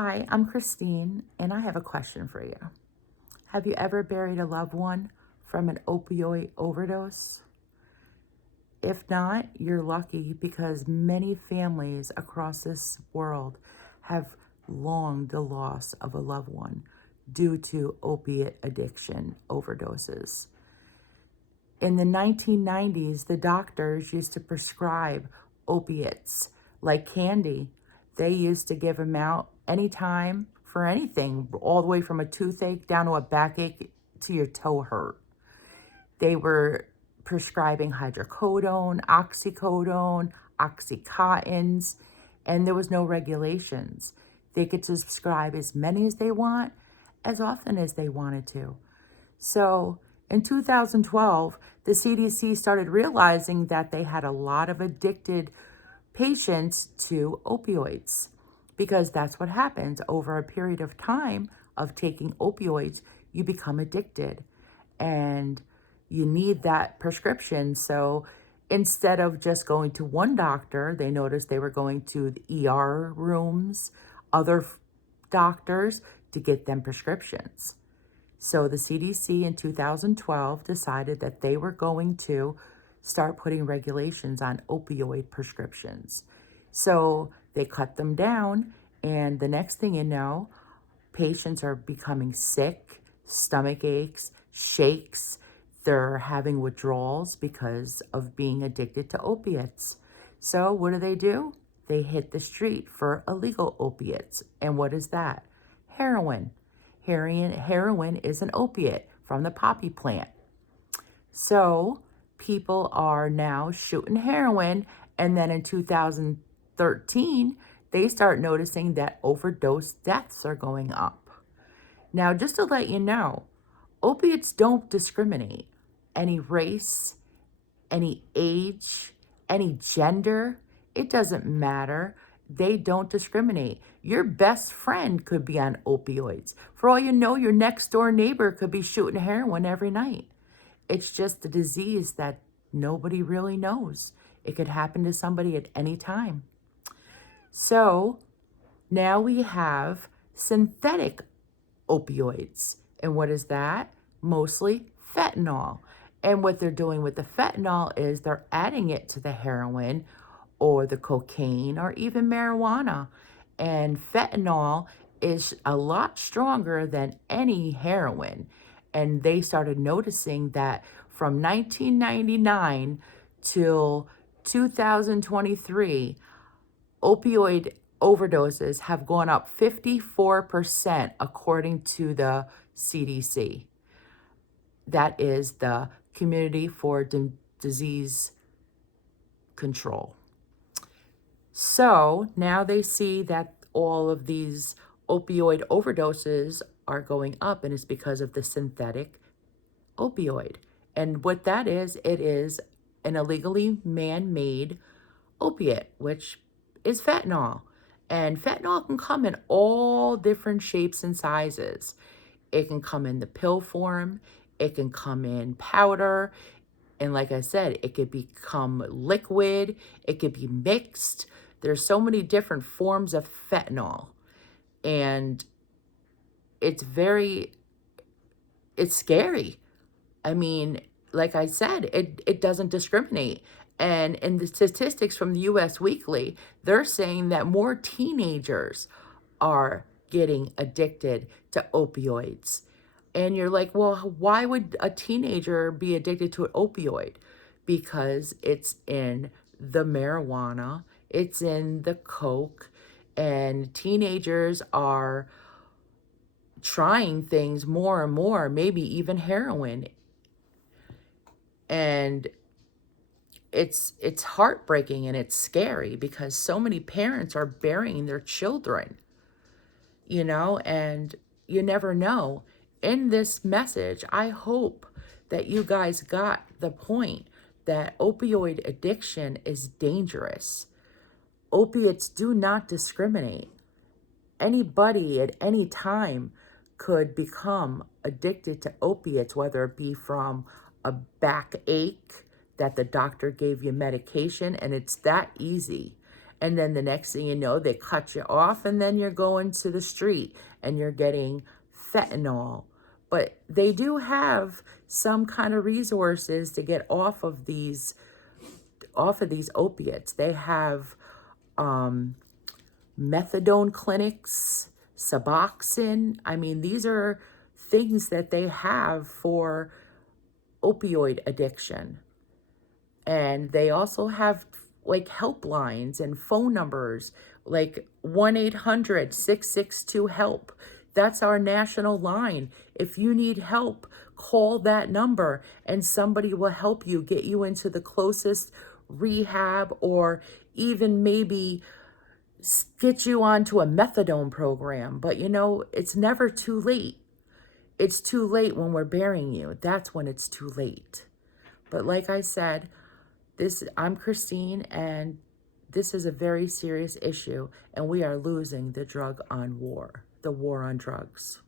Hi, I'm Christine, and I have a question for you. Have you ever buried a loved one from an opioid overdose? If not, you're lucky because many families across this world have longed the loss of a loved one due to opiate addiction overdoses. In the 1990s, the doctors used to prescribe opiates like candy. They used to give them out anytime for anything, all the way from a toothache down to a backache to your toe hurt. They were prescribing hydrocodone, oxycodone, oxycontins, and there was no regulations. They could prescribe as many as they want, as often as they wanted to. So in 2012, the CDC started realizing that they had a lot of addicted patients to opioids because that's what happens over a period of time of taking opioids. You become addicted and you need that prescription. So instead of just going to one doctor, they noticed they were going to the ER rooms, other doctors to get them prescriptions. So the CDC in 2012 decided that they were going to start putting regulations on opioid prescriptions. So they cut them down, and the next thing you know, patients are becoming sick, stomach aches, shakes. They're having withdrawals because of being addicted to opiates. So what do? They hit the street for illegal opiates. And what is that? Heroin. Heroin is an opiate from the poppy plant. So people are now shooting heroin, and then in 2013, they start noticing that overdose deaths are going up. Now, just to let you know, opiates don't discriminate any race, any age, any gender. It doesn't matter. They don't discriminate. Your best friend could be on opioids. For all you know, your next door neighbor could be shooting heroin every night. It's just a disease that nobody really knows. It could happen to somebody at any time. So now we have synthetic opioids. And what is that? Mostly fentanyl. And what they're doing with the fentanyl is they're adding it to the heroin or the cocaine or even marijuana. And fentanyl is a lot stronger than any heroin. And they started noticing that from 1999 till 2023, opioid overdoses have gone up 54% according to the CDC. That is the Community for Disease Control. So now they see that all of these opioid overdoses are going up, and it's because of the synthetic opioid. And what that is, it is an illegally man-made opiate, which is fentanyl. And fentanyl can come in all different shapes and sizes. It can come in the pill form, it can come in powder, and like I said, it could become liquid, it could be mixed. There's so many different forms of fentanyl. And it's scary. I mean, like I said, it doesn't discriminate. And in the statistics from the US Weekly, they're saying that more teenagers are getting addicted to opioids. And you're like, well, why would a teenager be addicted to an opioid? Because it's in the marijuana, it's in the coke, and teenagers are trying things more and more, maybe even heroin. And it's heartbreaking and it's scary because so many parents are burying their children, and you never know. In this message, I hope that you guys got the point that opioid addiction is dangerous. Opiates do not discriminate. Anybody at any time could become addicted to opiates, whether it be from a backache that the doctor gave you medication, and it's that easy. And then the next thing you know, they cut you off, and then you're going to the street and you're getting fentanyl. But they do have some kind of resources to get off of these opiates. They have methadone clinics, Suboxone. I mean, these are things that they have for opioid addiction. And they also have like helplines and phone numbers, like 1-800-662-HELP. That's our national line. If you need help, call that number and somebody will help you, get you into the closest rehab, or even maybe get you onto a methadone program. But you know, it's never too late. It's too late when we're burying you. That's when it's too late. But like I said, I'm Christine, and this is a very serious issue, and we are losing the war on drugs.